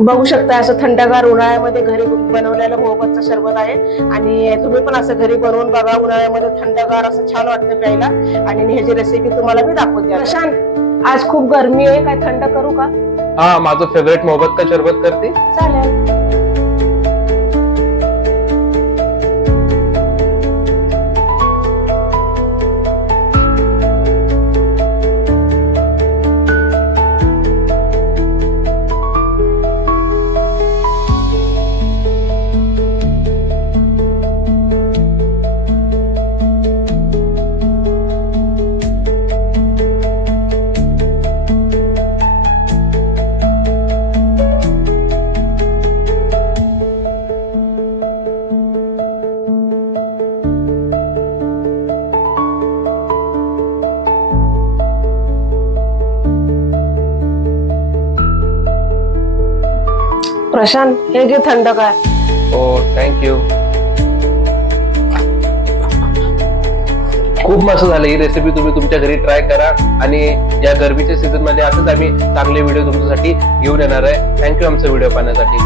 बघू शकता असं थंडगार उन्हाळ्यामध्ये घरी बनवलेलं मोहब्बतचं सरबत आहे आणि तुम्ही पण असं घरी बनवून बघा. उन्हाळ्यामध्ये थंडगार असं छान वाटतं प्यायला आणि ह्याची रेसिपी तुम्हाला मी दाखवते. प्रशांत, आज खूप गरमी आहे, काय थंड करू का? हा, माझं फेवरेट मोहब्बत का शरबत करते. चालेल. प्रशांत, हे घे थंडगार. हो, थँक्यू. खूप मस्त झालं. ही रेसिपी तुम्ही तुमच्या घरी ट्राय करा आणि या गरमीच्या सीझन मध्ये असंच आम्ही चांगले व्हिडिओ तुमच्यासाठी घेऊन येणार आहे. थँक्यू आमचा व्हिडिओ पाहण्यासाठी.